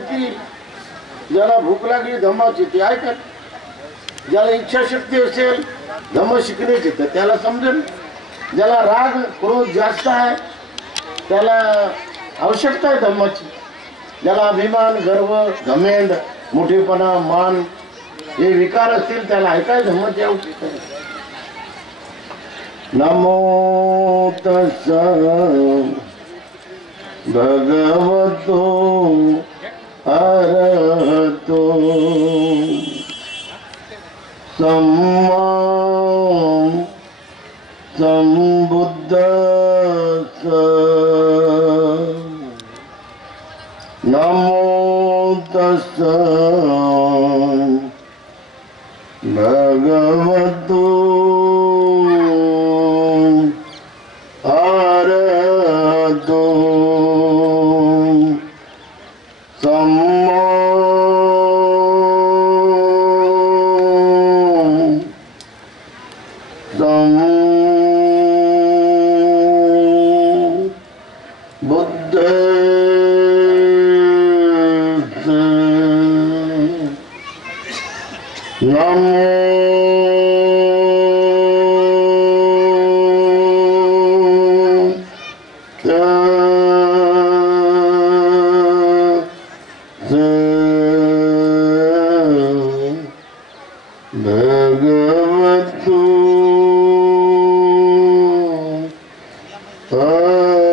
पिईल, ज्याला भूक लागली धम्माची ती ऐकल, ज्याला इच्छाशक्ती असेल धम्म शिकण्याची तर त्याला समजेल, ज्याला राग क्रोध जास्त आहे त्याला आवश्यकता आहे धम्माची, ज्याला अभिमान गर्व घमेंड मोठेपणा मान हे विकार असतील त्याला ऐकाय धम्माची आवश्यकता आहे. नमो तस्सा भगवतो अरहतो सम्मा संबुद्धस्स. नमो तस्सा भगवतो अरहतो सम्मा संबुद्धस्स. नमो भगवतो अरहतो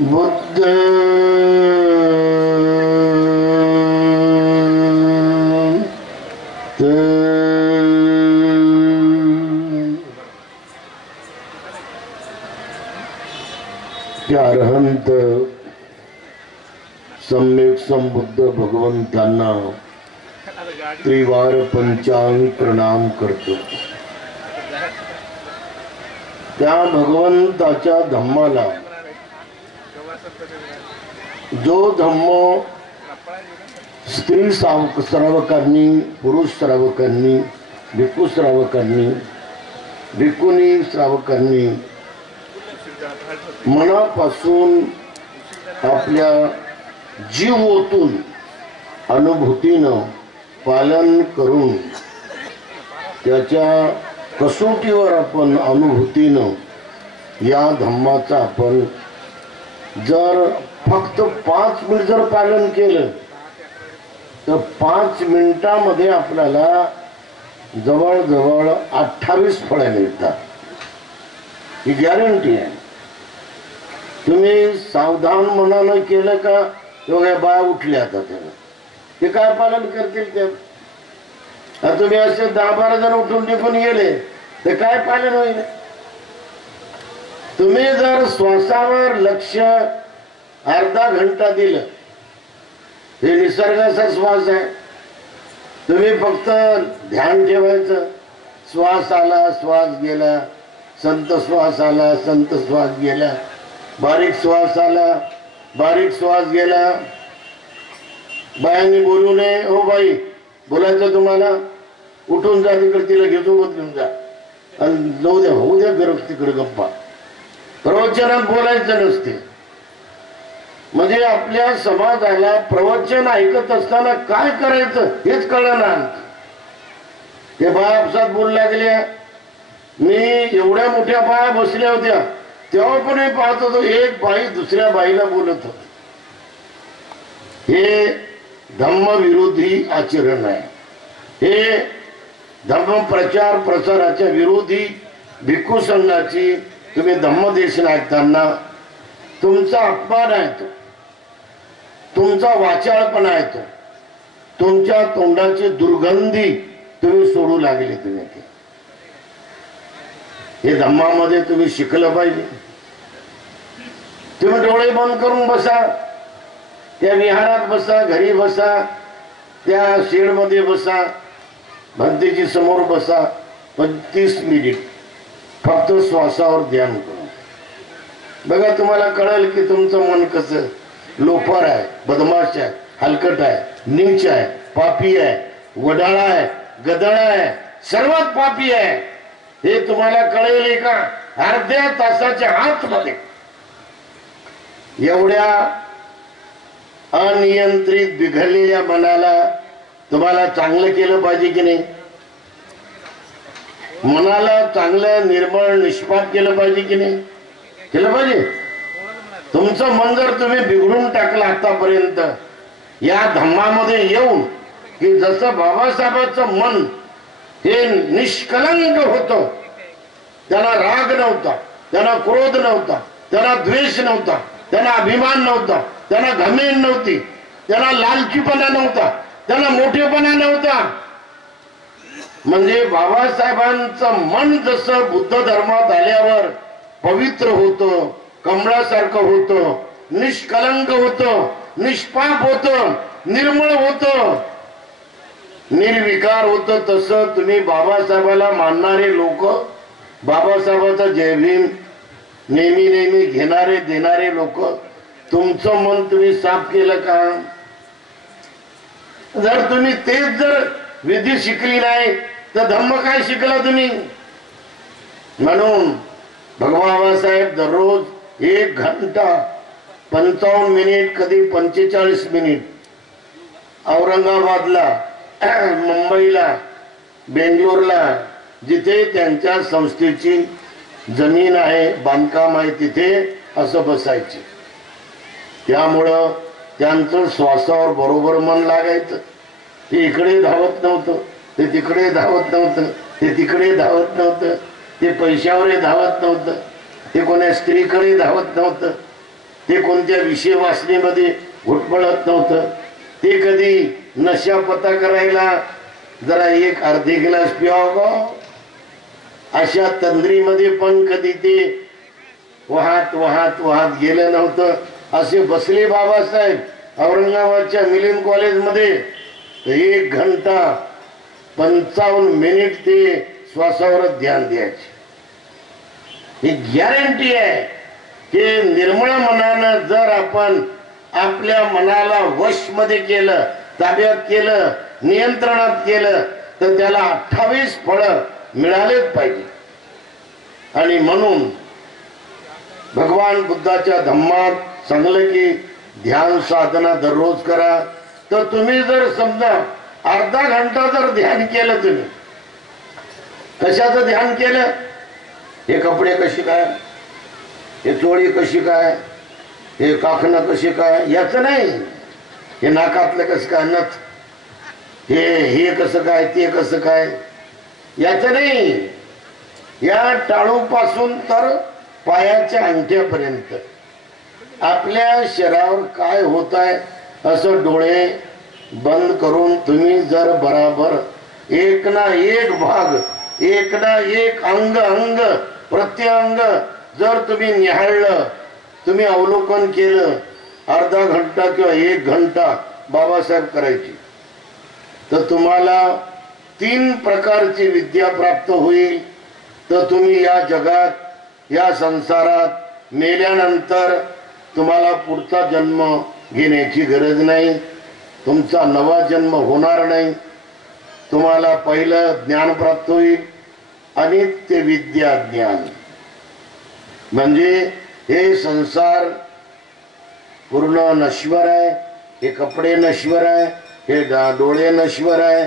बुद्ध अरहंत सम्यक संबुद्ध भगवंतांना त्रिवार पंचांग प्रणाम करतो. त्या भगवंताच्या धम्माला जो धम्म स्त्री श्रावकांनी पुरुष श्रावकांनी भिक्खू श्रावकांनी भिक्खुनी श्रावकांनी मनापासून आपल्या जीव ओतून अनुभूतीनं पालन करून त्याच्या कसोटीवर आपण अनुभूतीनं या धम्माचा आपण जर फक्त 5 मिनिट जर पालन केलं तर 5 मिनिटामध्ये आपल्याला जवळजवळ 28 फळे मिळतात. ही गॅरंटी आहे. तुम्ही सावधान मनानं केलं का एवढ्या बाया उठल्या आता त्याला ते काय पालन करतील ते. तुम्ही असे 10-12 जण उठून निघून गेले तर काय पालन होईल. तुम्ही जर श्वासावर लक्ष अर्धा घंटा दिलं, हे निसर्गाचा श्वास आहे, तुम्ही फक्त ध्यान ठेवायचं, श्वास आला श्वास गेला, संत श्वास आला संत श्वास गेला, बारीक श्वास आला बारीक श्वास गेला. बायांनी बोलू नये, हो बाई बोलायचं तुम्हाला, उठून जा तिकडे, तिला घेतो घेऊन जा आणि जाऊ द्या होऊ द्या गरज तिकडे गप्पा. प्रवचनात बोलायचं नसते. म्हणजे आपल्या समाजाला प्रवचन ऐकत असताना काय करायचं हेच कळणार. ते बाया आपसात बोलू लागल्या. मी एवढ्या मोठ्या बाया बसल्या होत्या तेव्हा पण मी पाहत होतो एक बाई दुसऱ्या बाईला बोलत होती. हे धम्मविरोधी आचरण आहे. हे धम्म प्रचार प्रसाराच्या विरोधी भिक्खू संघाची तुम्ही धम्मदेशन ऐकताना तुमचा अपमान आहे तो, तुमचा वाचाळपणा आहे तो, तुमच्या तोंडाची दुर्गंधी तुम्ही सोडू लागले. तुम्ही हे धम्मामध्ये तुम्ही शिकलं पाहिजे. तुम्ही डोळे बंद करून बसा, त्या विहारात बसा, घरी बसा, त्या शेडमध्ये बसा, भंतेची समोर बसा, 35 मिनिट फक्त श्वासावर ध्यान करा. बघा तुम्हाला कळेल की तुमचं मन कसं लोफर आहे, बदमाश आहे, हलकट आहे, नीच आहे, पापी आहे, वडाळा आहे, गदळ आहे, सर्वात पापी आहे हे तुम्हाला कळेल का अर्ध्या तासाच्या आतमध्ये. एवढ्या अनियंत्रित बिघडलेल्या मनाला तुम्हाला चांगलं केलं पाहिजे की नाही? मनाला चांगलं निर्मळ निष्पाप केलं पाहिजे की नाही? केलं पाहिजे. तुमचं मन जर तुम्ही बिघडून टाकलं आतापर्यंत या धम्मामध्ये येऊन की जसं बाबासाहेबांचं मन हे निष्कलंक होतं, त्याला राग नव्हता, त्याला क्रोध नव्हता, त्याला द्वेष नव्हता, त्याला अभिमान नव्हता, त्याला घमेंड नव्हती, त्याला लालचीपणा नव्हता, त्याला मोठेपणा नव्हता. म्हणजे बाबासाहेबांचं मन जसं बुद्ध धर्मात आल्यावर पवित्र होतं, कमळासारखं होतं, निष्कलंक होतं, निष्पाप होतं, निर्मळ होतं, निर्विकार होतं, तसं तुम्ही बाबासाहेबाला मानणारे लोक, बाबासाहेबाचा जय भीम नेहमी नेहमी घेणारे देणारे लोक, तुमचं मन तुम्ही साफ केलं का? जर तुम्ही तेच जर विधी शिकली नाही तर धम्म काय शिकला तुम्ही? म्हणून भगवान बाबासाहेब दररोज 1 घंटा 55 मिनिट कधी 45 मिनिट औरंगाबादला, मुंबईला, बेंगलोरला जिथे त्यांच्या संस्थेची जमीन आहे, बांधकाम आहे, तिथे असं बसायचे. त्यामुळं त्यांचं श्वासावर बरोबर मन लागायचं. ते इकडे धावत नव्हतं, ते तिकडे धावत नव्हतं, ते तिकडे धावत नव्हतं, ते पैशावर धावत नव्हतं, ते कोणा स्त्रीकडे धावत नव्हतं, ते कोणत्या विषय वासनेमध्ये घुटमळत नव्हतं, ते कधी नशा पता करायला जरा 1 अर्धे गिलास प्यावं अशा तंद्रीमध्ये पण कधी ते वाहत वाहत वाहत गेलं नव्हतं. असे बसले बाबासाहेब औरंगाबादच्या मिलिंद कॉलेजमध्ये 1 घंटा 55 मिनिट ते श्वासावर ध्यान द्यायचे. ही गॅरंटी आहे की निर्मळ मनानं जर आपण आपल्या मनाला वश मध्ये केलं, ताब्यात केलं, नियंत्रणात केलं तर त्याला 28 फळं मिळालेच पाहिजे. आणि म्हणून भगवान बुद्धाच्या धम्मात सांगलं की ध्यान साधना दररोज करा. तर तुम्ही जर समजा अर्धा घंटा जर ध्यान केलं, तुम्ही कशाचं ध्यान केलं? हे कपडे कशी काय, हे चोळी कशी काय, हे काखणं कशी काय, याचं नाही. हे नाकातलं कसं काय नथ, हे कसं काय, ते कसं काय, याचं नाही. या टाळूपासून तर पायाच्या अंगठ्यापर्यंत आपल्या शरीरावर काय होत आहे असं डोळे बंद करून तुम्ही जर बराबर एक ना एक भाग, एक ना एक अंग अंग प्रत्यंग जर तुम्ही निहाळलं, तुम्ही अवलोकन केलं, अर्धा घंटा किंवा 1 घंटा बाबासाहेब करायची, तर तुम्हाला 3 प्रकारची विद्या प्राप्त होईल. तर तुम्ही या जगात, या संसारात मेल्यानंतर तुम्हाला पुढचा जन्म घेण्याची गरज नाही, तुमचा नवा जन्म होणार नाही. तुम्हाला पहिलं ज्ञान प्राप्त होईल, अनित्य विद्या ज्ञान. म्हणजे हे संसार पूर्ण नश्वर आहे, हे कपडे नश्वर आहे, हे डोळे नश्वर आहे,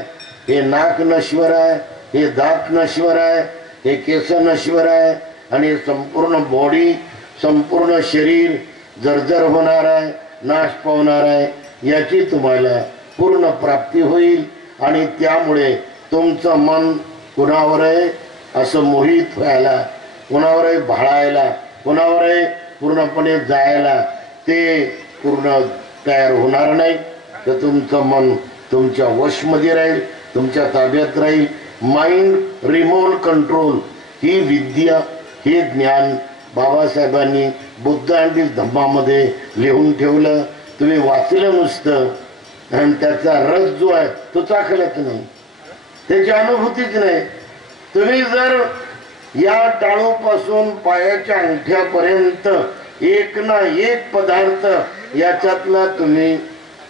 हे नाक नश्वर आहे, हे दात नश्वर आहे, हे केस नश्वर आहे, आणि संपूर्ण बॉडी, संपूर्ण शरीर जर्जर होणार आहे, नाश पावणार आहे. याची तुम्हाला पूर्ण प्राप्ती होईल. आणि त्यामुळे तुमचं मन कुणावर आहे असं मोहित व्हायला, कुणावर आहे भाळायला, कुणावर आहे पूर्णपणे जायला ते पूर्ण तयार होणार नाही. तर तुमचं मन तुमच्या वशमध्ये राहील, तुमच्या ताब्यात राहील. माइंड रिमोट कंट्रोल ही विद्या, हे ज्ञान बाबासाहेबांनी बुद्ध आणि धम्मामध्ये लिहून ठेवलं. तुम्ही वाचलं नुसतं आणि त्याचा रस जो आहे तो चाखलाच नाही, त्याची अनुभूतीच नाही. तुम्ही जर या टाळूपासून पायाच्या अंगठ्यापर्यंत एक ना एक पदार्थ याच्यातला तुम्ही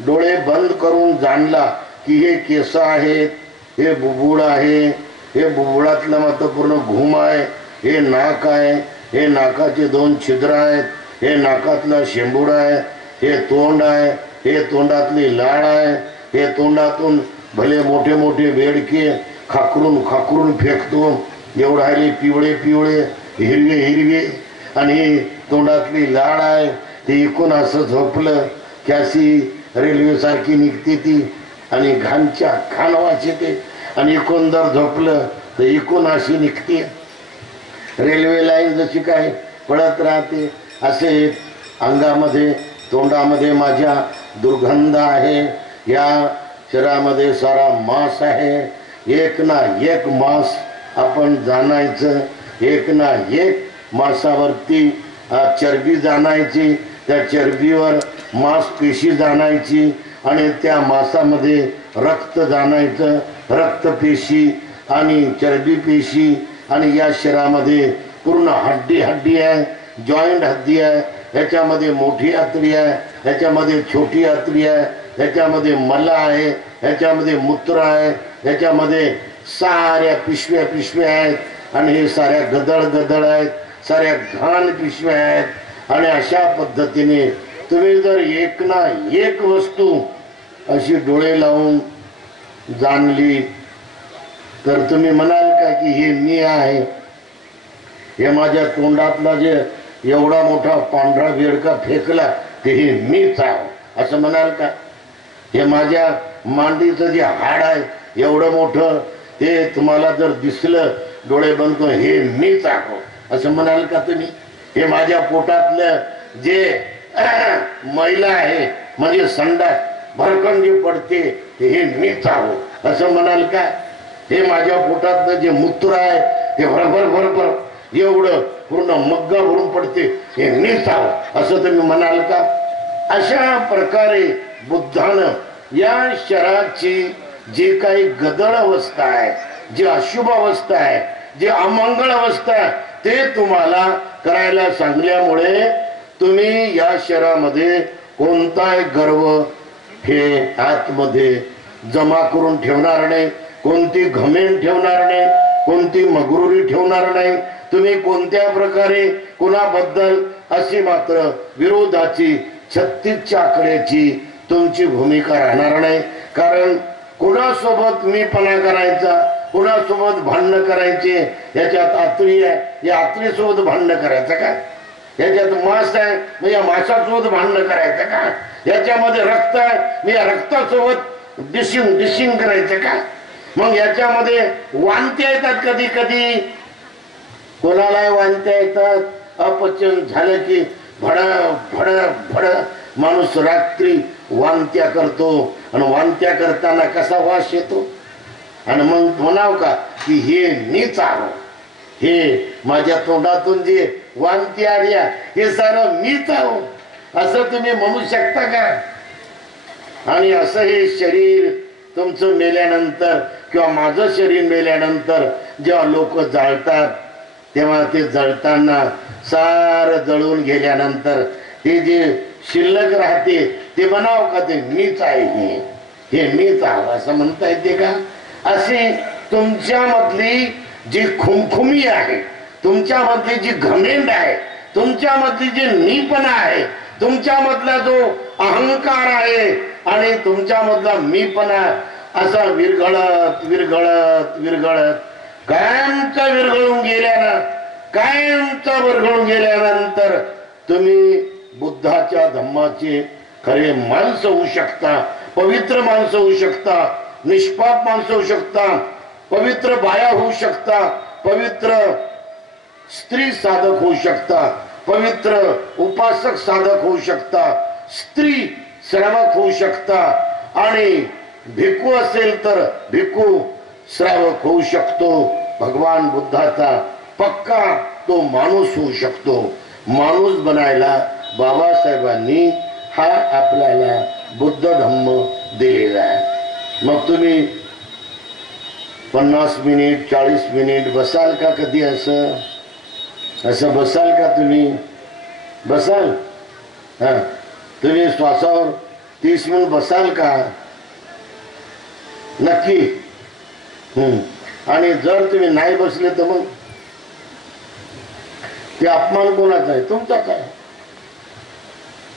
डोळे बंद करून जाणला की हे केस आहेत, हे बुबुळ आहे, हे बुबुळातलं मात्र पूर्ण घुम आहे, हे नाक आहे, हे नाकाचे 2 छिद्र आहेत, हे नाकातला शेंबूड आहे, हे तोंड आहे, हे तोंडातली लाळ आहे, हे तोंडातून भले मोठे मोठे बेडके खाकरून खाकरून फेकतो, एवढाले पिवळे पिवळे हिरवे हिरवे, आणि तोंडातली लाळ आहे ती इकून असं झोपलं की अशी रेल्वे सारखी निघते ती, आणि घाणच्या घाण वास येते, आणि इकून जर झोपलं तर इकून अशी निघते, रेल्वे लाईन जशी काय पळत राहते. असे अंगामध्ये तोंडामध्ये माझ्या दुर्गंध आहे, या शरीरामध्ये सारा मांस आहे. एक ना एक मांस आपण जाणायचं, एक ना एक मांसावरती चरबी जाणायची, त्या चरबीवर मांसपेशी जाणायची, आणि त्या मांसामध्ये रक्त जाणायचं, रक्तपेशी आणि चरबी पेशी, आणि या शरीरामध्ये पूर्ण हड्डी हड्डी आहे, जॉईंट हड्डी आहे, ह्याच्यामध्ये मोठी आतडी आहे, ह्याच्यामध्ये छोटी आतडी आहे, ह्याच्यामध्ये मला आहे, ह्याच्यामध्ये मूत्र आहे, ह्याच्यामध्ये साऱ्या पिशव्या पिशव्या आहेत, आणि हे साऱ्या गदळ गदळ आहेत, साऱ्या घाण पिशव्या आहेत. आणि अशा पद्धतीने तुम्ही जर एक ना एक वस्तू अशी डोळे लावून जाणली तर तुम्ही म्हणाल का की हे मी आहे, हे माझ्या तोंडातला जे एवढा मोठा पांढरा बेडका फेकला ते हे मीच आहे असं म्हणाल का? हे माझ्या मांडीचं जे हाड आहे एवढं मोठं ते तुम्हाला जर दिसलं डोळे बंद करून हे मीच आहे असं म्हणाल का तुम्ही? हे माझ्या पोटातलं जे मैला आहे म्हणजे संडास भरकन जे पडते हे मीच आहो असं म्हणाल का? हे माझ्या पोटातलं जे मूत्र आहे ते भरभर भरभर एवढं पूर्ण मग्गा भरून पडते हे मीच आहो असं तुम्ही म्हणाल का? अशा प्रकारे बुद्धानं या शरीराची जी काही गदळ अवस्था आहे, जी अशुभ अवस्था आहे, जी अमंगळ अवस्था आहे ते तुम्हाला करायला सांगल्यामुळे तुम्ही या शरीरामध्ये कोणताही गर्व हे आतमध्ये जमा करून ठेवणार नाही, कोणती घमेंड ठेवणार नाही, कोणती मगरुरी ठेवणार नाही. तुम्ही कोणत्या प्रकारे कुणाबद्दल अशी मात्र विरोधाची 36च्या आकड्याची तुमची भूमिका राहणार नाही. कारण कुणासोबत मीपणा करायचा, कुणासोबत भांडणं करायचे, याच्यात आतडी आहे या आतडीसोबत भांडणं करायचं का? याच्यात मांस आहे मग या मांसासोबत भांडणं करायचं का? याच्यामध्ये रक्त आहे मग या रक्तासोबत डिशिंग करायचं का? मग याच्यामध्ये वांत्या येतात कधी कधी, कोणालाही वांत्या येतात. अपचन झालं की भड भड भड माणूस रात्री वांत्या करतो, आणि वांत्या करताना कसा वास येतो, आणि मग म्हणाव का की हे मीच आहो, हे माझ्या तोंडातून जे वांती आल्या हे सारं मीच आहो असं तुम्ही म्हणू शकता का? आणि असं हे शरीर तुमचं मेल्यानंतर किंवा माझं शरीर मेल्यानंतर जेव्हा लोक जाळतात तेव्हा ते जळताना सारं जळून गेल्यानंतर हे जे शिल्लक राहते ते म्हणाव का ते मीच आहे, हे मीच आहे असं म्हणता येते का? अशी तुमच्यामधली जी खुमखुमी आहे, तुमच्यामधली जी घमेंड आहे, तुमच्यामधली जी मीपणा आहे, तुमच्यामधला जो अहंकार आहे आणि तुमच्यामधला मीपणा असा विरघळत विरघळत विरघळत कायमचा विरघळून गेल्यानं कायमचा विरघळून गेल्यानंतर तुम्ही बुद्धाच्या धम्माचे खरे माणसं होऊ शकता, पवित्र माणसं होऊ शकता, निष्पाप माणसं होऊ शकता, पवित्र बाया होऊ शकता, पवित्र स्त्री साधक होऊ शकता, पवित्र उपासक साधक होऊ शकता, स्त्री श्रावक होऊ शकता, आणि भिक्खू असेल तर भिक्खू श्रावक होऊ शकतो. भगवान बुद्धाचा पक्का तो माणूस होऊ शकतो. माणूस बनायला बाबासाहेबांनी हा आपल्याला बुद्ध धम्म दिलेला आहे. मग तुम्ही 50 मिनिट 40 मिनिट बसाल का? कधी असं बसाल का तुम्ही? बसाल? हा, तुम्ही श्वासावर 30 मिनिट बसाल का? नक्की? आणि जर तुम्ही नाही बसले तर मग ते अपमान कोणाचा आहे? तुमचाच आहे.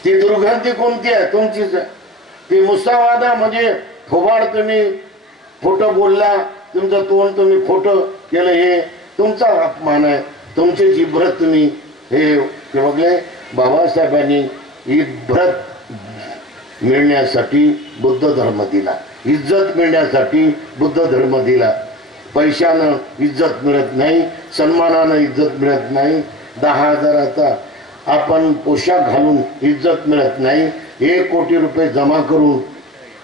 ती दुर्गंधी कोणती आहे? तुमचीच आहे. ती मुसावादा म्हणजे फोबाड तुम्ही खोटं बोलला, तुमचं तोंड तुम्ही खोटं केलं, हे तुमचा अपमान आहे. तुमची जिभ्रत तुम्ही हे बघले. बाबासाहेबांनी इज्जत मिळण्यासाठी बुद्ध धर्म दिला, इज्जत मिळण्यासाठी बुद्ध धर्म दिला. पैशानं इज्जत मिळत नाही, सन्मानानं इज्जत मिळत नाही, 10,000चा आपण पोशाख घालून इज्जत मिळत नाही, 1 कोटी रुपये जमा करून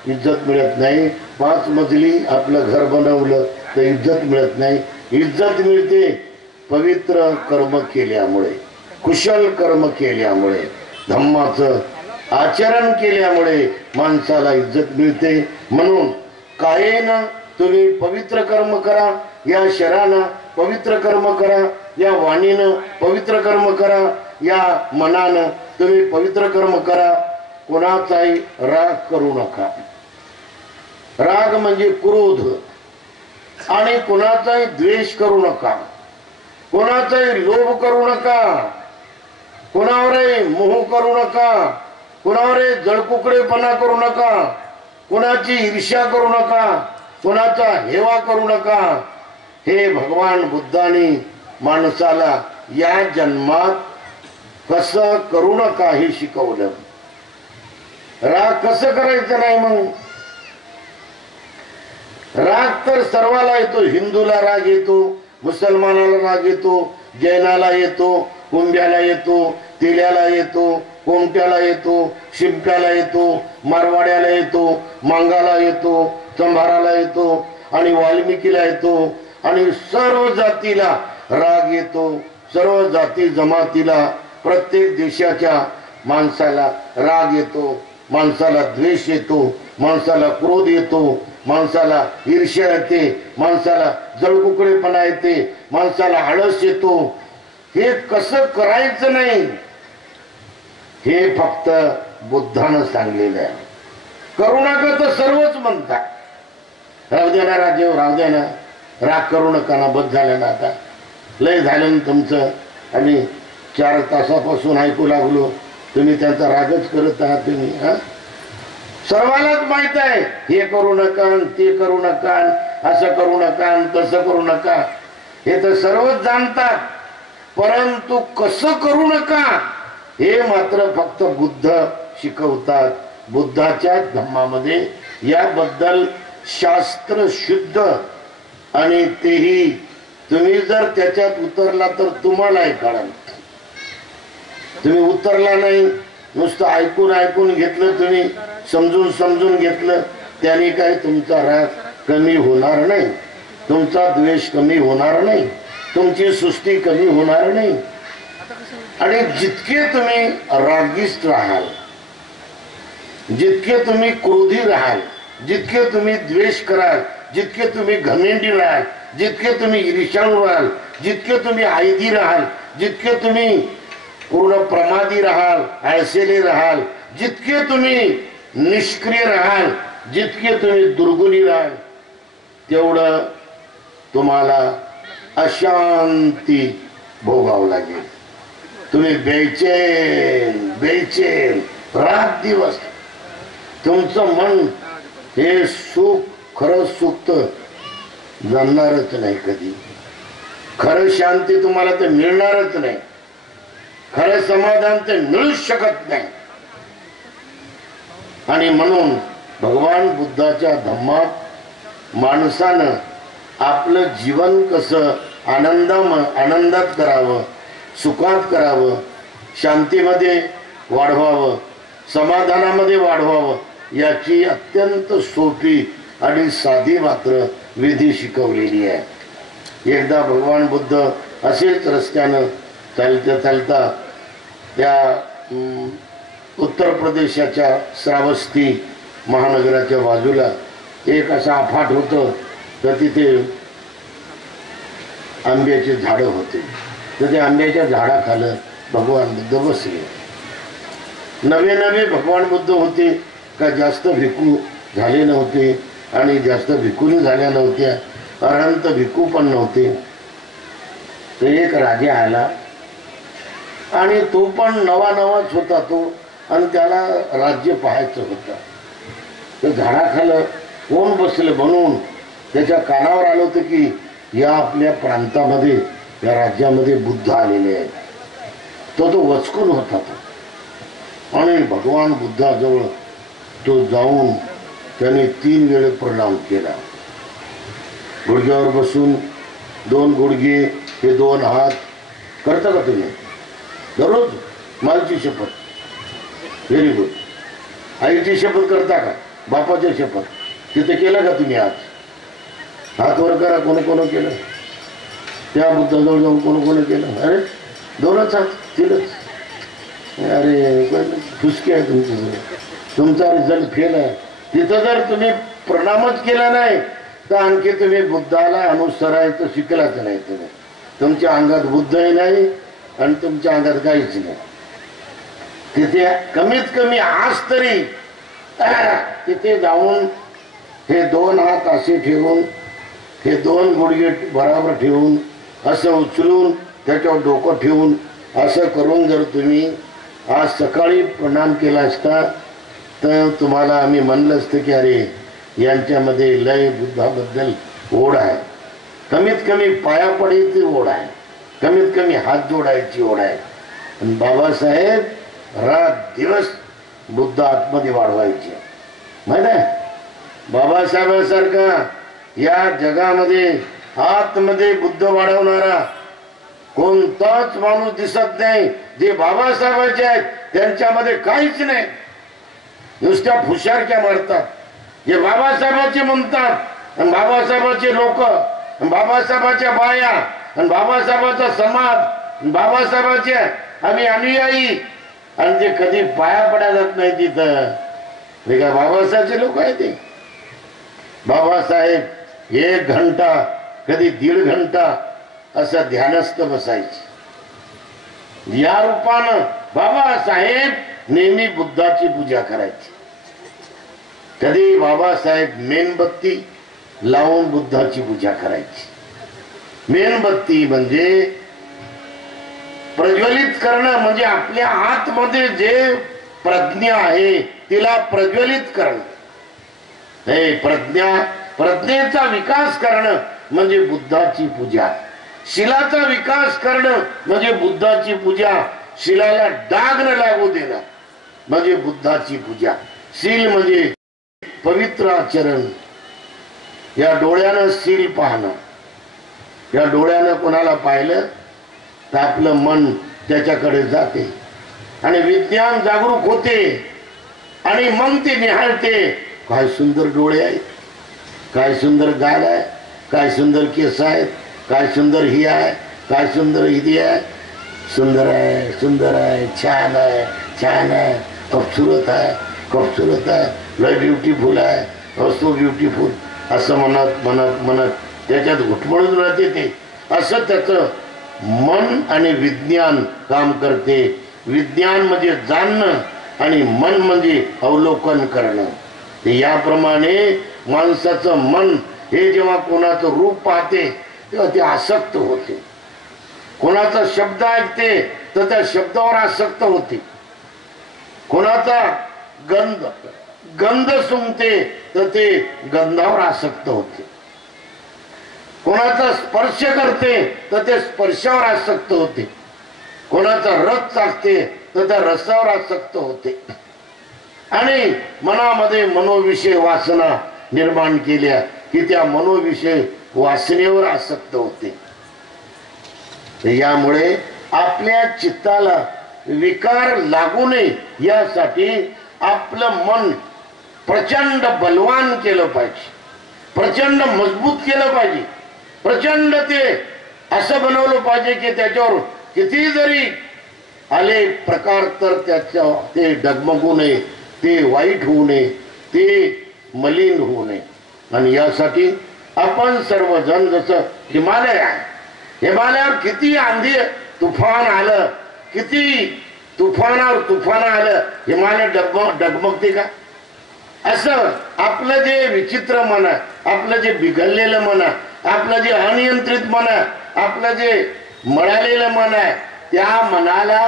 इज्जत मिळत नाही, 5 मजली आपलं घर बनवलं तर इज्जत मिळत नाही. इज्जत मिळते पवित्र कर्म केल्यामुळे, कुशल कर्म केल्यामुळे, धम्माचं आचरण केल्यामुळे माणसाला इज्जत मिळते. म्हणून कायेनं तुम्ही पवित्र कर्म करा, या शरीरानं पवित्र कर्म करा, या वाणीनं पवित्र कर्म करा, या मनानं तुम्ही पवित्र कर्म करा. कोणाचाही राग करू नका. राग म्हणजे क्रोध. आणि कोणाचाही द्वेष करू नका, कोणाचाही लोभ करू नका, कोणावरही मोह करू नका, कोणावरही जळकुकडेपणा करू नका, कोणाची ईर्ष्या करू नका, कोणाचा हेवा करू नका. हे भगवान बुद्धांनी माणसाला या जन्मात कसं करू नका हे शिकवलं. राग कसं करायचं नाही. मग राग तर सर्वाला येतो. हिंदूला राग येतो, मुसलमानाला राग येतो, जैनाला येतो, कुंभ्याला येतो, तिल्याला येतो, कोमट्याला येतो, शिंप्याला येतो, मारवाड्याला येतो, मांगाला येतो, चंभाराला येतो आणि वाल्मिकीला येतो. आणि सर्व जातीला राग येतो, सर्व जाती जमातीला, प्रत्येक देशाच्या माणसाला राग येतो, माणसाला द्वेष येतो, माणसाला क्रोध येतो, माणसाला ईर्ष्या येते, माणसाला जळकुकडेपणा येते, माणसाला आळस येतो. हे कसं करायचं नाही हे फक्त बुद्धानं सांगलेलं आहे. करू नका तर सर्वच म्हणतात. राहू द्या ना राजेव, राहू द्या ना, राग करू नका ना, बस झालं ना, आता लय झालं ना तुमचं. आम्ही 4 तासापासून ऐकू लागलो, तुम्ही त्यांचा रागच करत आहात. तुम्ही सर्वांनाच माहित आहे हे करू नका, ते करू नका, असं करू नका, तसं करू नका, हे तर सर्वच जाणतात. परंतु कसं करू नका हे मात्र फक्त बुद्ध शिकवतात. बुद्धाच्या धम्मामध्ये याबद्दल शास्त्र शुद्ध, आणि तेही तुम्ही जर त्याच्यात उतरला तर तुम्हालाही कळेल. तुम्ही उतरला नाही, नुसतं ऐकून ऐकून घेतलं, तुम्ही समजून समजून घेतलं, त्याने काही तुमचा राग कमी होणार नाही, तुमचा द्वेष कमी होणार नाही, तुमची सुस्ती कमी होणार नाही. आणि जितके तुम्ही रागिष्ट राहाल, जितके तुम्ही क्रोधी राहाल, जितके तुम्ही द्वेष कराल, जितके तुम्ही घमेंडी राहाल, जितके तुम्ही ईर्ष्याळू राहाल, जितके तुम्ही आयदी राहाल, जितके तुम्ही पूर्ण प्रमादी राहाल, आळसेले राहाल, जितके तुम्ही निष्क्रिय राहाल, जितके तुम्ही दुर्गुणी राहाल, तेवढं तुम्हाला अशांती भोगावं लागेल. तुम्ही बेचैन बेचैन रात दिवस, तुमचं मन हे सुख, खरं सुख तर जाणणारच नाही कधी. खरं शांती तुम्हाला ते मिळणारच नाही, खरं समाधान ते मिळूच शकत नाही. आणि म्हणून भगवान बुद्धाच्या धम्मात माणसानं आपलं जीवन कसं आनंदात करावं, सुखात करावं, शांतीमध्ये वाढवावं, समाधानामध्ये वाढवावं, याची अत्यंत सोपी आणि साधी मात्र विधी शिकवलेली आहे. एकदा भगवान बुद्ध असेच रस्त्यानं चालता चालता त्या उत्तर प्रदेशाच्या श्रावस्ती महानगराच्या बाजूला एक असा अफाट होतं, तर तिथे आंब्याची झाडं होते. तर त्या आंब्याच्या झाडाखालं भगवान बुद्ध बसले. नवे नवे भगवान बुद्ध होते का जास्त भिकू झाले नव्हते आणि जास्त भिकूनी झाल्या नव्हत्या, अनंत भिकू पण नव्हते. तर एक राजा आला आणि तो पण नवा नवाच होता तो, आणि त्याला राज्य पाहायचं होतं. तर झाडाखालं कोण बसले म्हणून त्याच्या कानावर आलं होतं की या आपल्या प्रांतामध्ये, या राज्यामध्ये बुद्ध आलेले आहेत. तो वचकून होता तो, आणि भगवान बुद्धाजवळ तो जाऊन त्याने 3 वेळे प्रणाम केला. गुडघ्यावर बसून 2 गुडघे हे 2 हात करता का तुम्ही दररोज? मालची शपथ, व्हेरी गुड. आईची शपथ करता का? बापाची शपथ तिथे केलं का तुम्ही? आज हात वर करा. कोण केलं? त्या बुद्धाजवळ जाऊन कोण केलं? अरे 2च हात, 3च. अरे फुसके आहे तुमचा रिझल्ट फेल आहे. तिथं जर तुम्ही प्रणामच केला नाही तर आणखी तुम्ही बुद्धाला अनुसरायचं शिकलाच नाही. तुमच्या अंगात बुद्धही नाही आणि तुमच्या अंगात काहीच नाही. तिथे कमीत कमी आज तरी तिथे जाऊन हे 2 हात असे ठेवून, हे 2 गुडघे बराबर ठेवून, असं उचलून त्याच्यावर डोकं ठेवून असं करून जर तुम्ही आज सकाळी प्रणाम केला असता तर तुम्हाला आम्ही म्हणलं असतं की अरे यांच्यामध्ये लय बुद्धाबद्दल ओढ आहे. कमीत कमी पाया पडायची ओढ आहे, कमीत कमी हात जोडायची ओढ आहे. आणि बाबासाहेब रात दिवस बुद्ध आतमध्ये वाढवायचे. माहित आहे, बाबासाहेबांसारखा या जगामध्ये आतमध्ये बुद्ध वाढवणारा कोणताच माणूस दिसत नाही. जे बाबासाहेबांचे आहेत त्यांच्यामध्ये काहीच नाही, नुसत्या फुशारक्या मारतात. जे बाबासाहेबांचे म्हणतात आणि बाबासाहेबांचे लोक, बाबासाहेबांच्या बाया आणि बाबासाहेबांचा समाज, बाबासाहेबांचे आम्ही अनुयायी, आणि ते कधी पाया पडायला जात नाही तिथं. हे काय बाबासाहेबचे लोक आहे ते? बाबासाहेब 1 घंटा कधी 1.5 घंटा असं ध्यानस्थ बसायचे. या रूपानं बाबासाहेब नेहमी बुद्धाची पूजा करायची. कधी बाबासाहेब मेणबत्ती लावून बुद्धाची पूजा करायची. मेणबत्ती म्हणजे प्रज्वलित करणं, म्हणजे आपल्या आतमध्ये जे प्रज्ञा आहे तिला प्रज्वलित करणं. हे प्रज्ञेचा विकास करणं म्हणजे बुद्धाची पूजा. शिलाचा विकास करणं म्हणजे बुद्धाची पूजा. शिलाला डाग न लागू देणं म्हणजे बुद्धाची पूजा. शील म्हणजे पवित्र आचरण. या डोळ्यानं शील पाहणं. या डोळ्यानं कोणाला पाहिलं तर आपलं मन त्याच्याकडे जाते आणि विज्ञान जागरूक होते आणि मन ते निहाळते. काय सुंदर डोळे आहेत, काय सुंदर गाल आहे, काय सुंदर केस आहेत, काय सुंदर ही आहे, काय सुंदर हिदी आहे. सुंदर आहे, सुंदर आहे, छान आहे, छान आहे, खूबसूरत आहे, खूबसूरत आहे, लय ब्युटिफुल आहे, सो ब्युटिफुल असं म्हणत म्हणत म्हणत त्याच्यात घुटमळून राहते ते. असं त्याचं मन आणि विज्ञान काम करते. विज्ञान म्हणजे जाणणं आणि मन म्हणजे अवलोकन करणं. याप्रमाणे माणसाचं मन हे जेव्हा कोणाचं रूप पाहते तेव्हा ते आसक्त होते. कोणाचा शब्द ऐकते तर त्या शब्दावर आसक्त होते. कोणाचा गंध सुंगते तर ते गंधावर आसक्त होते. कोणाचा स्पर्श करते तर ते स्पर्शावर आसक्त होते. कोणाचा रस चाकते तर त्या रसावर आसक्त होते. आणि मनामध्ये मनोविषय वासना निर्माण केल्या की त्या मनोविषय वासनेवर आसक्त होते. यामुळे आपल्या चित्ताला विकार लागू नये यासाठी आपलं मन प्रचंड बलवान केलं पाहिजे, प्रचंड मजबूत केलं पाहिजे, प्रचंड ते असं बनवलं पाहिजे की त्याच्यावर किती जरी आले प्रकार तर त्याच्या ते डगमगू नये, ते वाईट होऊ नये, ते मलिन होऊ नये. आणि यासाठी आपण सर्वजण जसं हिमालयावर किती आंधी तुफान आलं किती तुफानावर तुफान आलं हिमालय डगमगते का? असं आपलं जे विचित्र मन आहे, आपलं जे बिघडलेलं मन आहे, आपलं जे अनियंत्रित मन आहे, आपलं जे मळालेलं मन आहे, त्या मनाला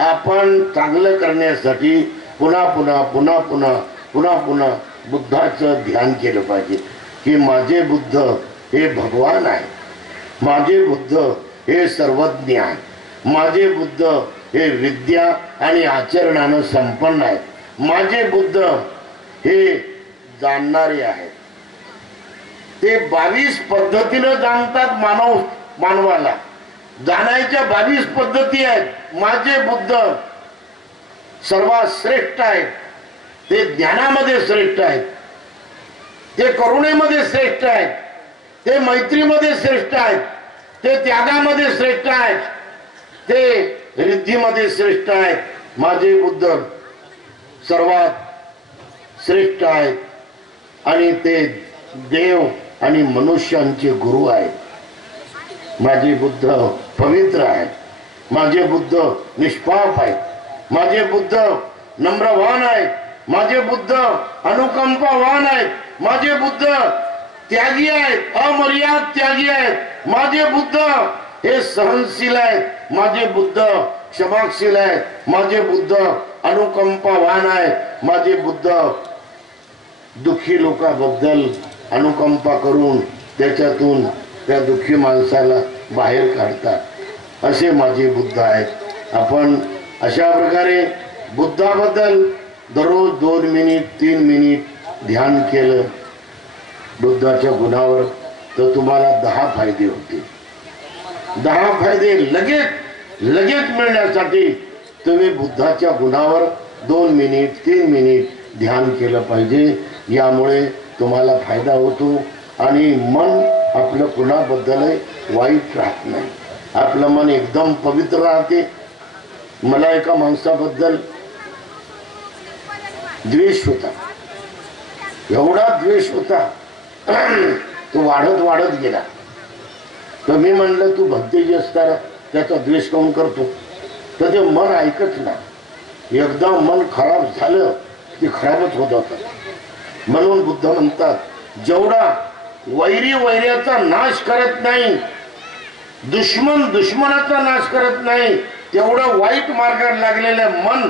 आपण चांगलं करण्यासाठी पुन्हा पुन्हा पुन्हा पुन्हा पुन्हा पुन्हा बुद्धाचं ध्यान केलं पाहिजे की माझे बुद्ध हे भगवान आहे, माझे बुद्ध हे सर्वज्ञ आहे, माझे बुद्ध हे विद्या आणि आचरणानं संपन्न आहे, माझे बुद्ध हे जाणणारे आहेत. ते 22 पद्धतीनं जाणतात मानवाला. जाणायच्या 22 पद्धती आहेत. माझे बुद्ध सर्वात श्रेष्ठ आहेत. ते ज्ञानामध्ये श्रेष्ठ आहेत, ते करुणेमध्ये श्रेष्ठ आहेत, ते मैत्रीमध्ये श्रेष्ठ आहेत, ते त्यागामध्ये श्रेष्ठ आहेत, ते रिद्धीमध्ये श्रेष्ठ आहेत. माझे बुद्ध सर्वात श्रेष्ठ आहेत आणि ते देव आणि मनुष्यांचे गुरु आहेत. माझे बुद्ध पवित्र आहेत, माझे बुद्ध निष्पाप आहेत, माझे बुद्ध नम्रवान आहेत, माझे बुद्ध अनुकंपावान आहेत, माझे बुद्ध त्यागी आहेत, अमर्याद त्यागी आहेत, माझे बुद्ध हे सहनशील आहेत, माझे बुद्ध क्षमाशील आहेत, माझे बुद्ध अनुकंपावान आहे, माझे बुद्ध दुःखी लोकांबद्दल अनुकंपा करून त्याच्यातून त्या दुःखी माणसाला बाहेर काढतात. असे माझे बुद्ध आहेत. आपण अशा प्रकारे बुद्धाबद्दल दररोज 2 मिनिट 3 मिनिट ध्यान केलं बुद्धाच्या गुणावर तर तुम्हाला 10 फायदे होतील. 10 फायदे लगेच मिळण्यासाठी तुम्ही बुद्धाच्या गुणावर 2 मिनिट 3 मिनिट ध्यान केलं पाहिजे. यामुळे तुम्हाला फायदा होतो आणि मन आपलं कुणाबद्दल वाईट राहत नाही. आपलं मन एकदम पवित्र राहते. मला एका माणसाबद्दल द्वेष होता, एवढा द्वेष होता तो वाढत गेला. तर मी म्हणलं तू भक्ती असताना त्याचा द्वेष काऊन करतो? तर ते मन ऐकत नाही. एकदा मन खराब झालं की खराबच होत होतं. म्हणून बुद्ध म्हणतात जेवढा वैरी वैर्याचा नाश करत नाही, दुश्मन दुश्मनाचा नाश करत नाही, तेवढं वाईट मार्गाला लागलेलं मन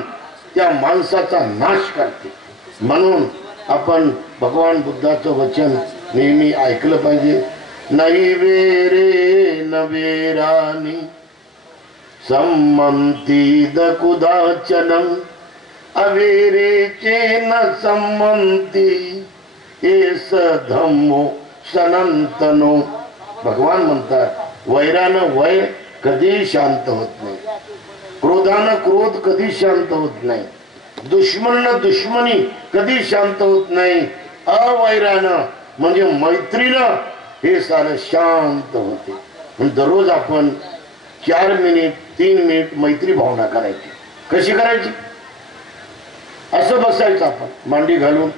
त्या माणसाचा नाश करते. म्हणून आपण भगवान बुद्धाचं वचन नेहमी ऐकलं पाहिजे. नाही वेरे न वेरानी संमंती दकुदाचनम अवेरेचे न संमंती एस धम्मो सनंतनो. भगवान म्हणतात वैरानं वैर कधी शांत होत नाही, क्रोधानं क्रोध कधी शांत होत नाही, दुश्मननं दुश्मनी कधी शांत होत नाही. अवैरानं म्हणजे मैत्रीनं हे सारं शांत होते. पण दररोज आपण 4 मिनिट 3 मिनिट मैत्री भावना करायची. कशी करायची? असं बसायचं आपण मांडी घालून,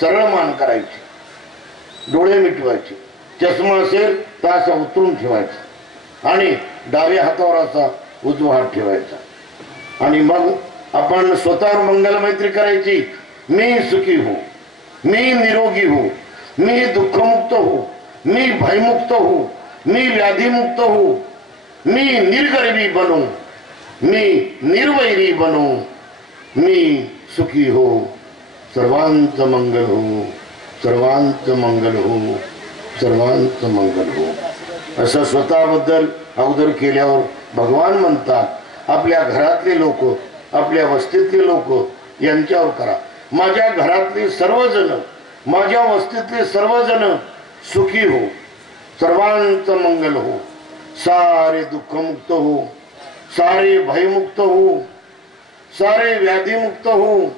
सरळ मान करायची, डोळे मिटवायचे, चष्मा असेल तर असा उतरून ठेवायचा आणि डाव्या हातावर असा उजवा हात ठेवायचा आणि मग आपण स्वतःवर मंगल मैत्री करायची. मी सुखी हो, मी निरोगी हो, मी दुःखमुक्त हो, मी भयमुक्त हो, मी व्याधीमुक्त हो, मी निर्गरिबी बनो, मी निर्वैरी बनो, मी सुखी हो, सर्वांचं मंगल हो, सर्वांचं मंगल हो, सर्वांचं मंगल हो. असं स्वतःबद्दल अगोदर केल्यावर भगवान म्हणतात आपल्या घरातले लोक, आपल्या वस्तीतले लोक यांच्यावर करा. माझ्या घरातले सर्वजण, माझ्या वस्तीतले सर्वजण सुखी हो, सर्वांचं मंगल हो, सारे दुःखमुक्त हो, सारे भयमुक्त हो, सारे व्याधीमुक्त हो,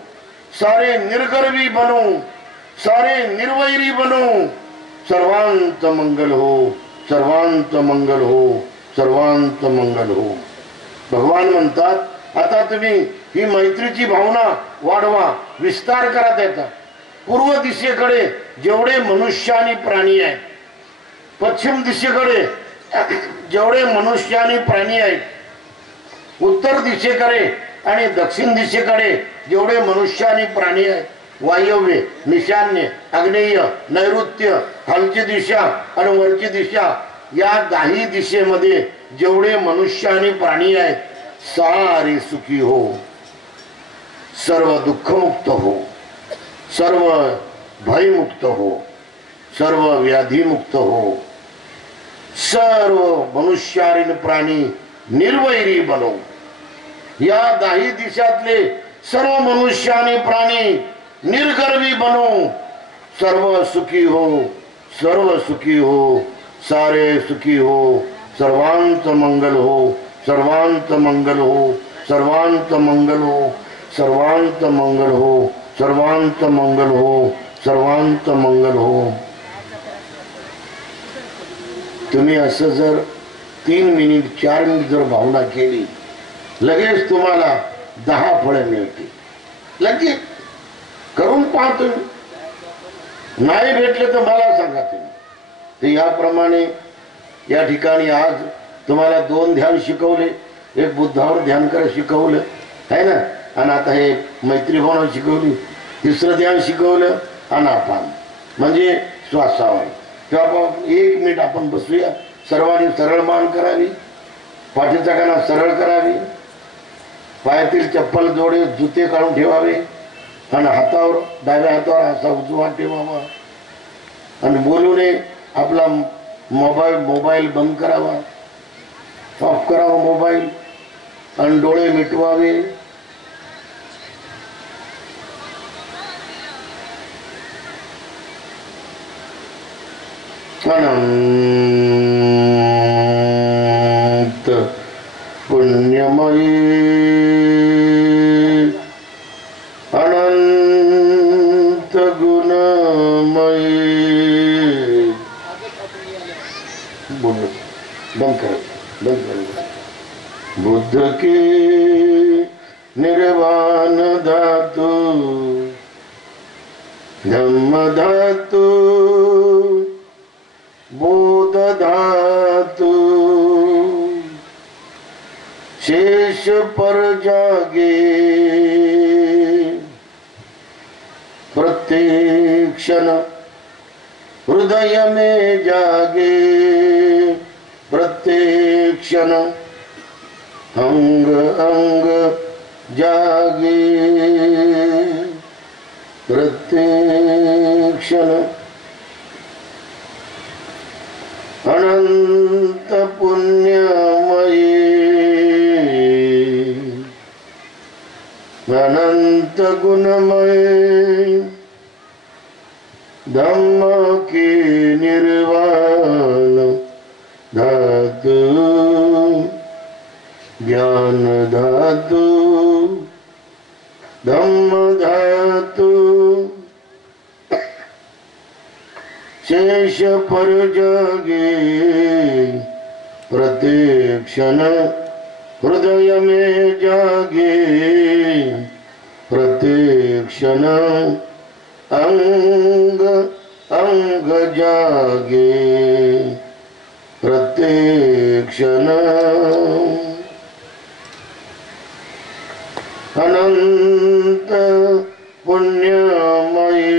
सारे निर्गर्वी बनो, सारे निर्वैरी बनो, सर्वांचं मंगल हो, सर्वांचं मंगल हो, सर्वांचं मंगल हो. भगवान म्हणतात आता तुम्ही ही मैत्रीची भावना वाढवा, विस्तार करा त्याचा. पूर्व दिशेकडे जेवढे मनुष्य आणि प्राणी आहेत, पश्चिम दिशेकडे जेवढे मनुष्य आणि प्राणी आहेत, उत्तर दिशेकडे आणि दक्षिण दिशेकडे जेवढे मनुष्य आणि प्राणी आहेत, वायव्य, ईशान्य, आग्नेय, नैऋत्य, खालची दिशा आणि वरची दिशा, या 10 दिशेमध्ये जेवढे मनुष्य आणि प्राणी आहेत, सारे सुखी हो, सर्व दुःखमुक्त हो, सर्व भयमुक्त हो, सर्व व्याधीमुक्त हो, सर्व मनुष्य आणि प्राणी निर्वैरी बनो. या 10 दिशातले सर्व मनुष्य आणि प्राणी निर्गर्वी बनो, सर्व सुखी हो, सर्व सुखी हो, सारे सुखी हो, सर्वांत मंगल हो, सर्वांत मंगल हो, सर्वांत मंगल हो, सर्वांत मंगल हो, सर्वांत मंगल हो, सर्वांत मंगल हो. तुम्ही असं जर 3 मिनिट 4 मिनिट जर भावना केली, लगेच तुम्हाला 10 फळे मिळतील. लगेच करून पाहतो. नाही भेटले तर मला सांगा तुम्ही. तर याप्रमाणे या ठिकाणी आज तुम्हाला 2 ध्यान शिकवले. एक बुद्धावर ध्यान करा शिकवलं आहे ना, आणि आता हे मैत्रीभावना शिकवली. 3रं ध्यान शिकवलं अनापान, म्हणजे श्वासावर. तेव्हा 1 मिनिट आपण बसूया. सर्वांनी सरळ मान करावी, पाठीचा कणा सरळ करावी, पायातील चप्पल जोडे जुते काढून ठेवावे, आणि हातावर डाव्या हातावर असा उजवा ठेवावा, आणि बोलू नये. आपला मोबाईल बंद करावा, ऑफ करावा मोबाईल, आणि डोळे मिटवावे. अनंत पुण्यमयी, अनंत गुणमयी. बंद कर. बुद्ध के निर्वाण धातु, धम्म धातु, बोध धातु, शेष पर जागे, प्रत्येक क्षण हृदय में जागे, प्रत्येक क्षण अंग अंग जागे, प्रत्येक क्षण. अनंत पुण्यमयी, अनंत गुणमयी, धम्म की निर्वाण धातु, ज्ञान धातु, धम्म धातु, शेष पर जागे, प्रत्येक क्षण हृदय में जागे, प्रत्येक क्षण अंग अंग जागे, प्रत्येक क्षण. अनंत पुण्यमयी,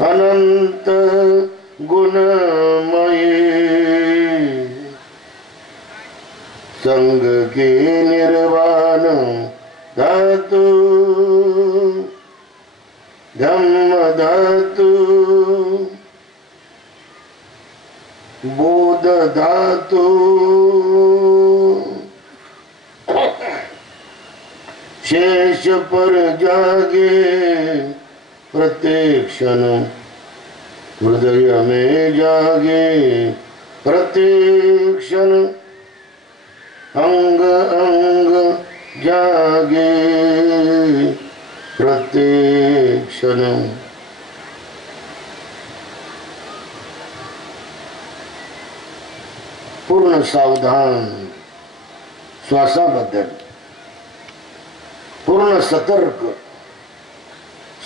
अनंत गुणमयी, संग के निर्वाण धातु, धम्म धातु, बोध धातु, शेष पर जागे, प्रत्येक क्षण हृदय में जागे, प्रत्येक क्षण अंग अंग जागे, प्रत्येक क्षण. पूर्ण सावधान श्वासाबद्दल, पूर्ण सतर्क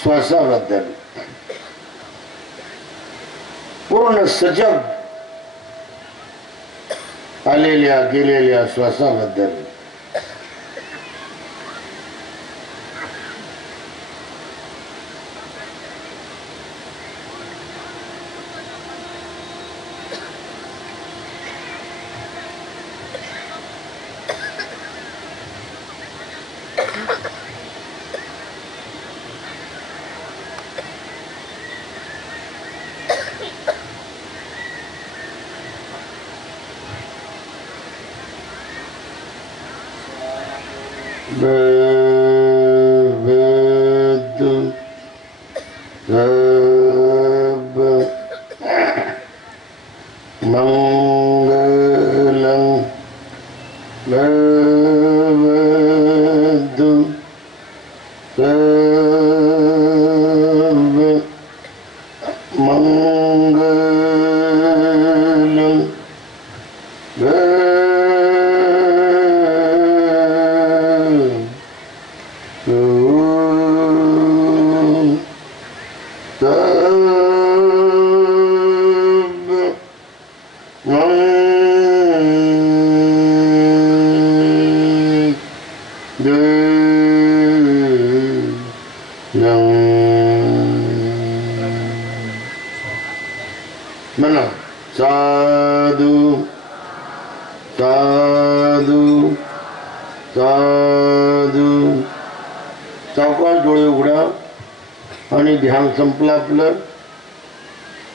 श्वासाबद्दल, पूर्ण सजग आलेल्या गेलेल्या श्वासाबद्दल. म्हणा साधू साधू साधू. सावकाश डोळे उघडा आणि ध्यान संपलं आपलं.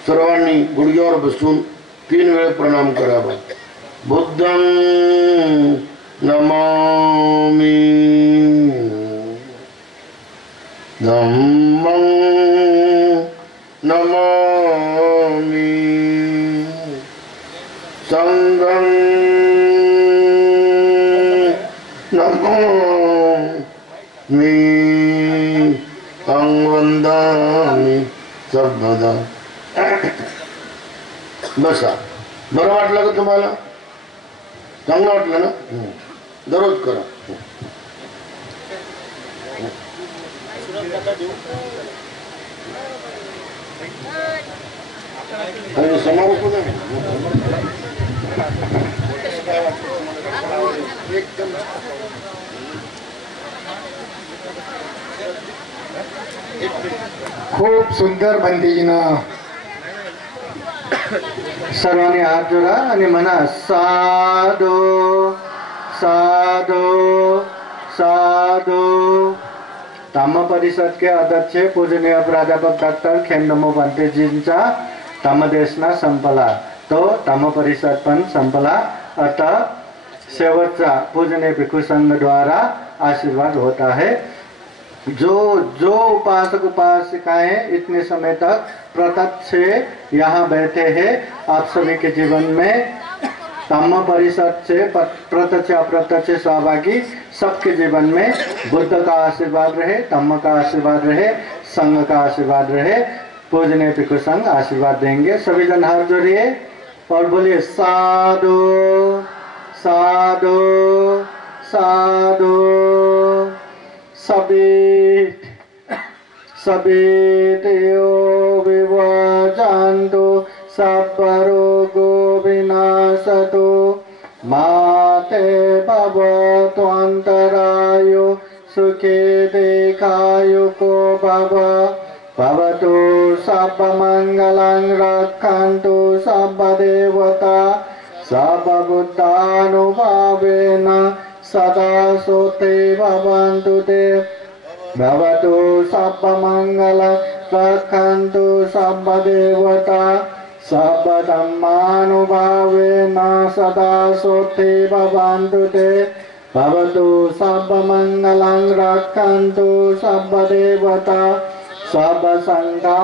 सर्वांनी गुडघ्यावर बसून 3 वेळ प्रणाम करावा. बुद्धं नमामि, धम्मं नमामि, संघं नमामि, अहं वन्दामि सर्वदा. बसा. बरं वाटलं का तुम्हाला? चांगलं वाटलं ना? दररोज करा. आणि समारोप खूप सुंदर बंदीनं सर्वांनी हात जोडा आणि म्हणा साधू साधू साधू. धम्म परिषद के अध्यक्ष पूजनीय प्राध्यापक डॉक्टर खेमनमो भंतेजींचा धम्मदेशना संपला. तो धम्म परिषद पण संपला. आता शेवटचा पूजनीय भिक्खू संघ द्वारा आशीर्वाद होता है. जो उपासक उपासिकाएं इतने समय तक प्रत्यक्ष यहाँ बैठे हैं, आप सभी के जीवन में धम्म परिषद से प्रत्यक्ष अप्रत्यक्ष सहभागी सबके जीवन में बुद्ध का आशीर्वाद रहे, धम्म का आशीर्वाद रहे, संघ का आशीर्वाद रहे. पूजनीय भिक्खू संघ आशीर्वाद देंगे. सभी जन हाथ जोड़िए और बोलिए साधु साधु साधु. सभी देव विवजन्तु सर्वरोगो विनाशतु माते भवतु अन्तरायो सुखे दीर्घायुको भवतु सर्वमङ्गलं रक्षन्तु सर्वदेवता सर्वबुद्धानुभावेन सदा सोते भवन्तु ते. भवतु सर्वमङ्गलं रक्षन्तु सर्वदेवता सर्वधर्मानुभावेन सदा सोते भवन्तु ते. भवतु सर्वमङ्गलं रक्षन्तु सर्वदेवता सर्वसङ्घानुभावेन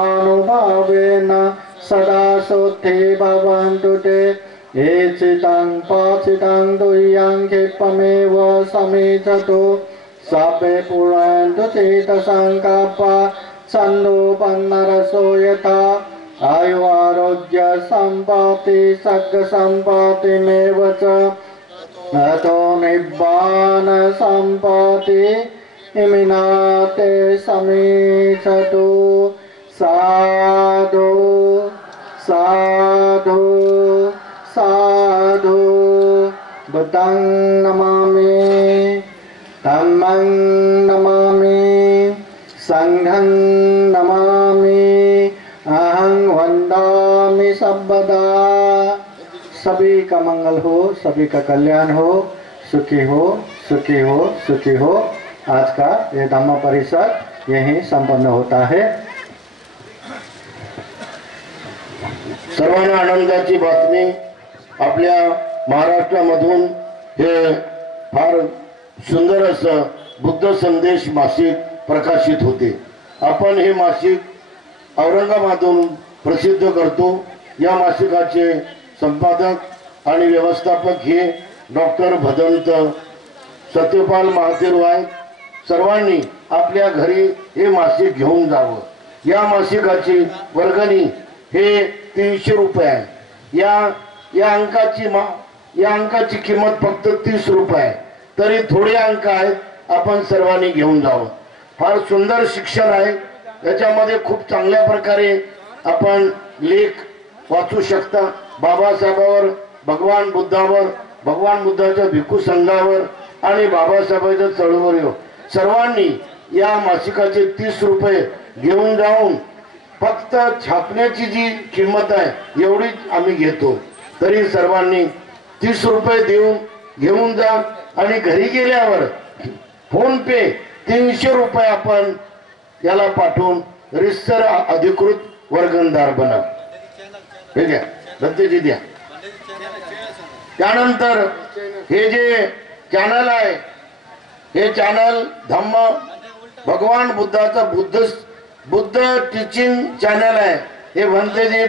सदा सोते भवन्तु ते. एचितं पाचितं तुय्यं क्षिप्रमेव समिच्छतु सर्वे पुरन्तु चेतसङ्कल्पा छन्दोपन्नरसो यथा आयु आरोग्य सम्पत्ति सर्ग सम्पत्तिमेव च अतो निब्बान सम्पत्ति इमिनाते समिच्छतु. साधु साधु साधु. बुद्धं नमामि धम्मं नमामि संघं नमामि अहं वंदामि सर्वदा। सभी का मंगल हो, सभी का कल्याण हो, सुखी हो, सुखी हो, सुखी हो। आज का ये धम्म परिषद यहीं संपन्न होता है। सर्वांना आनंदाची बातमी, आपल्या महाराष्ट्रामधून हे फार सुंदर असं बुद्ध संदेश मासिक प्रकाशित होते। आपण हे मासिक औरंगाबादहून प्रसिद्ध करतो। या मासिकाचे संपादक आणि व्यवस्थापक हे डॉक्टर भदंत सत्यपाल महातेरू आहेत। सर्वांनी आपल्या घरी हे मासिक घेऊन जावं। या मासिकाची वर्गणी हे 300 रुपये आहे। या अंकाची किंमत फक्त 30 रुपये आहे। तरी थोडे अंक आहेत, आपण सर्वांनी घेऊन जावं। फार सुंदर शिक्षण आहे, त्याच्यामध्ये खूप चांगल्या प्रकारे आपण लेख वाचू शकता। बाबासाहेबांवर, भगवान बुद्धावर, भगवान बुद्धाच्या भिक्खू संघावर आणि बाबासाहेबांच्या चळवळीवर सर्वांनी या मासिकाचे 30 रुपये घेऊन जाऊन फक्त छापण्याची जी किंमत आहे एवढीच आम्ही घेतो। तरी सर्वांनी 30 रुपये देऊन घेऊन जा आणि घरी गेल्यावर फोन पे 300 रुपये आपण याला पाठवून रितसर अधिकृत वर्गणदार बना। हे घ्या, दत्तजी द्या। त्यानंतर हे जे चॅनल आहे, हे चॅनल धम्म भगवान बुद्धाचा बुद्ध टीचिंग चॅनल आहे। हे भंतेजी